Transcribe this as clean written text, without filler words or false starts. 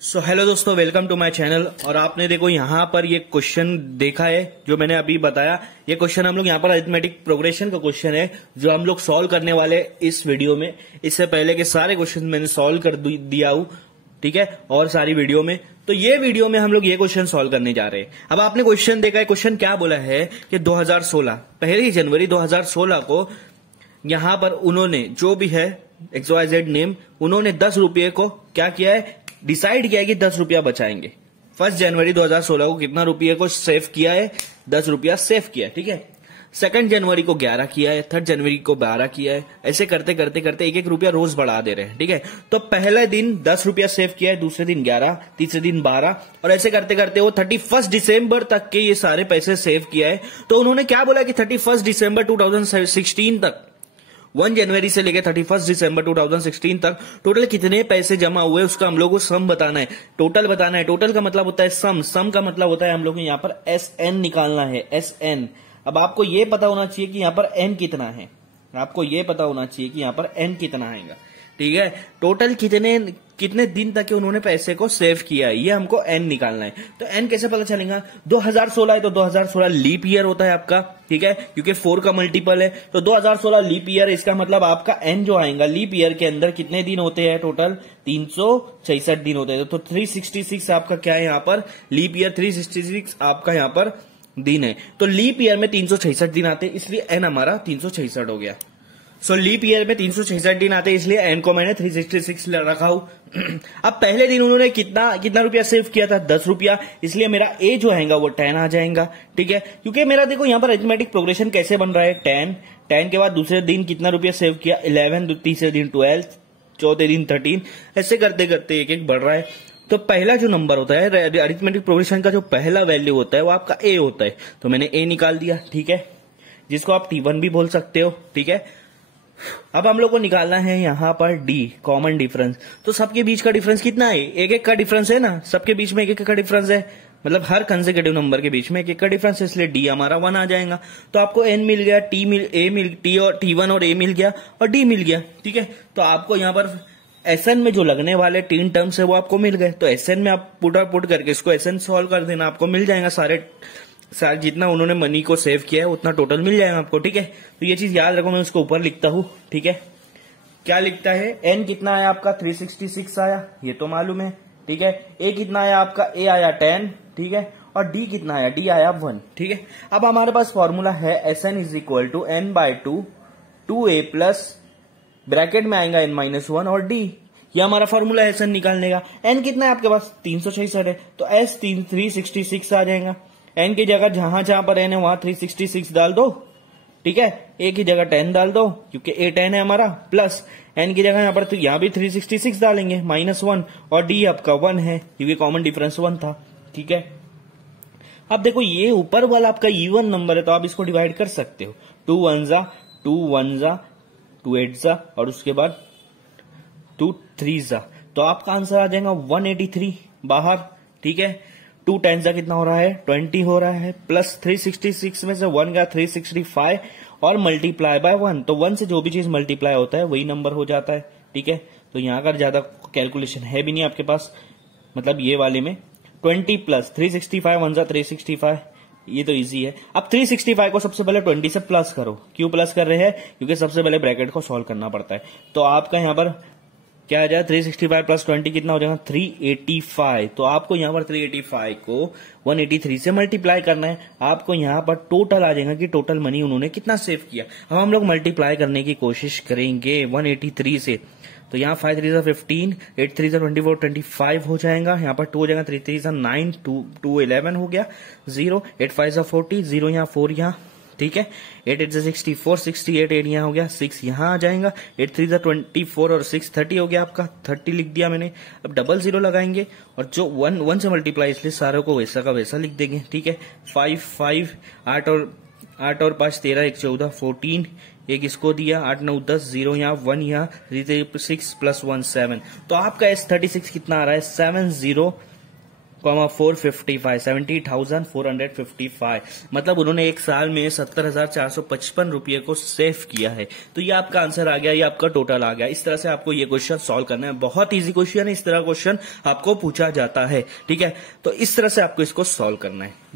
Hello दोस्तों, welcome to my channel. और आपने देखो यहाँ पर ये क्वेश्चन देखा है जो मैंने अभी बताया। ये क्वेश्चन हम लोग यहाँ पर अरिथमेटिक प्रोग्रेशन का क्वेश्चन है जो हम लोग सॉल्व करने वाले इस वीडियो में। इससे पहले के सारे क्वेश्चन मैंने सॉल्व कर दिया हूँ, ठीक है, और सारी वीडियो में। तो ये वीडियो में हम लोग ये क्वेश्चन सॉल्व करने जा रहे हैं। अब आपने क्वेश्चन देखा है, क्वेश्चन क्या बोला है कि 2016 1 जनवरी 2016 को यहाँ पर उन्होंने जो भी है XYZ नेम, उन्होंने 10 रुपये को क्या किया है, डिसाइड किया है कि 10 रुपया बचाएंगे। 1 जनवरी 2016 को कितना रुपये को सेव किया है, 10 रुपया सेव किया है, ठीक है। 2 जनवरी को 11 किया है, 3 जनवरी को 12 किया है। ऐसे करते करते करते 1-1 रुपया रोज बढ़ा दे रहे हैं, ठीक है। तो पहले दिन 10 रुपया सेव किया है, दूसरे दिन 11, तीसरे दिन 12, और ऐसे करते करते वो 31 दिसंबर तक के ये सारे पैसे सेव किया है। तो उन्होंने क्या बोला कि 31 दिसंबर 2016 तक, 1 जनवरी से लेकर 31 दिसंबर 2016 तक टोटल कितने पैसे जमा हुए उसका हम लोग को सम बताना है, टोटल बताना है। टोटल का मतलब होता है सम, सम का मतलब होता है हम लोग को यहाँ पर SN निकालना है, SN। अब आपको ये पता होना चाहिए कि यहाँ पर N कितना है, आपको ये पता होना चाहिए कि यहाँ पर N कितना आएगा, ठीक है। टोटल कितने दिन तक के उन्होंने पैसे को सेव किया है, ये हमको N निकालना है। तो N कैसे पता चलेगा, 2016 है तो 2016 लीप ईयर होता है आपका, ठीक है, क्योंकि 4 का मल्टीपल है। तो 2016 लीप ईयर, इसका मतलब आपका N जो आएगा लीप ईयर के अंदर कितने दिन होते हैं, टोटल 366 दिन होते हैं। तो 366 आपका क्या है यहाँ पर, लीप ईयर 366 आपका यहाँ पर दिन है। तो लीप ईयर में 366 दिन आते हैं, इसलिए N हमारा 366 हो गया। लीप ईयर में 366 दिन आते हैं, इसलिए N को मैंने 366 रखा हूं। अब पहले दिन उन्होंने कितना रुपया सेव किया था, 10 रुपया, इसलिए मेरा A जो आएगा वो 10 आ जाएगा, ठीक है। क्योंकि मेरा देखो यहाँ पर अरिथमेटिक प्रोग्रेशन कैसे बन रहा है, 10 के बाद दूसरे दिन कितना रुपया सेव किया, 11, तीसरे दिन 12, चौथे दिन 13, ऐसे करते करते एक बढ़ रहा है। तो पहला जो नंबर होता है अरिथमेटिक प्रोग्रेशन का, जो पहला वैल्यू होता है वो आपका A होता है। तो मैंने A निकाल दिया, ठीक है, जिसको आप T1 भी बोल सकते हो, ठीक है। अब हम लोग को निकालना है यहाँ पर D, कॉमन डिफरेंस। तो सबके बीच का डिफरेंस कितना है, 1-1 का डिफरेंस है ना, सबके बीच में 1-1 का डिफरेंस है, मतलब हर कंसेक्यूटिव नंबर के बीच में 1-1 का डिफरेंस है, इसलिए D हमारा 1 आ जाएगा। तो आपको N मिल गया, T1 और A मिल गया, और D मिल गया, ठीक है। तो आपको यहाँ पर SN में जो लगने वाले 3 टर्म्स है वो आपको मिल गए। तो SN में आप पुट करके इसको SN सॉल्व कर देना, आपको मिल जाएगा सारे जितना उन्होंने मनी को सेव किया है उतना टोटल मिल जाएगा आपको, ठीक है। तो ये चीज याद रखो, मैं उसको ऊपर लिखता हूं, ठीक है। क्या लिखता है, N कितना आया आपका 366 आया, ये तो मालूम है, ठीक है। A कितना आया आपका, A आया 10, ठीक है, और D कितना आया, D आया 1, ठीक है। अब हमारे पास फॉर्मूला है SN = N/2 2A plus bracket में आएगा N-1 और D, ये हमारा फॉर्मूला है SN निकालने का। N कितना है आपके पास, 366 है, तो S 366 आ जाएगा। N की जगह जहां जहां पर N है वहां 366 डाल दो, ठीक है। A की जगह 10 डाल दो क्योंकि A 10 है हमारा, प्लस N की जगह यहाँ पर तो यहाँ भी 366 डालेंगे, -1, और D आपका 1 है क्योंकि कॉमन डिफरेंस 1 था, ठीक है। अब देखो ये ऊपर वाला आपका इवन नंबर है तो आप इसको डिवाइड कर सकते हो, 2 1 जा 2 1 जा 2 8 जा और उसके बाद 2 3 जा, तो आपका आंसर आ जाएगा 183 बाहर, ठीक है। 2 10 जा कितना हो रहा है, 20 हो रहा है, प्लस 366 में से 1 गया 365 और मल्टीप्लाई बाय 1, तो 1 से जो भी चीज मल्टीप्लाई होता है वही नंबर हो जाता है, ठीक है। तो यहाँ का ज्यादा कैलकुलेशन है भी नहीं आपके पास, मतलब ये वाले में 20 प्लस 365 1 जा 365, ये तो इजी है। अब 365 को सबसे पहले 20 से प्लस करो, क्यों प्लस कर रहे हैं, क्योंकि सबसे पहले ब्रैकेट को सॉल्व करना पड़ता है। तो आपका यहाँ पर क्या आ जाए, 365 प्लस 20 कितना हो जाएगा, 385। तो आपको यहाँ पर 385 को 183 से मल्टीप्लाई करना है, आपको यहाँ पर टोटल आ जाएगा कि टोटल मनी उन्होंने कितना सेव किया। अब हम लोग मल्टीप्लाई करने की कोशिश करेंगे 183 से, तो यहाँ 5 3 जा 15, 8 3 जा 24, 25 हो जाएगा। यहाँ पर 2 हो जाएगा, 3 3 जा 9, 2 11 हो गया, 0 8 5 जा 40, 0 यहाँ 4 यहाँ, ठीक है। 8 8 जा 64, 68 8 यहाँ हो गया, 6 यहाँ आ जाएगा, 8 3 जा 24 और 6 30 हो गया आपका, 30 लिख दिया मैंने। अब डबल 0 लगाएंगे और जो 1 से मल्टीप्लाई, इसलिए सारों को वैसा का वैसा लिख देंगे, ठीक है। 5 5 8 और 5 13 1 14 14, एक इसको दिया, 8 9 10, 0 यहाँ 1 यहाँ, 3 6 प्लस 1 7। तो आपका S36 कितना आ रहा है, 70 455 70,455 मतलब उन्होंने एक साल में 70,455 रुपये को सेव किया है। तो ये आपका आंसर आ गया, ये आपका टोटल आ गया। इस तरह से आपको ये क्वेश्चन सॉल्व करना है। बहुत इजी क्वेश्चन है, इस तरह क्वेश्चन आपको पूछा जाता है। ठीक है, तो इस तरह से आपको इसको सॉल्व करना है।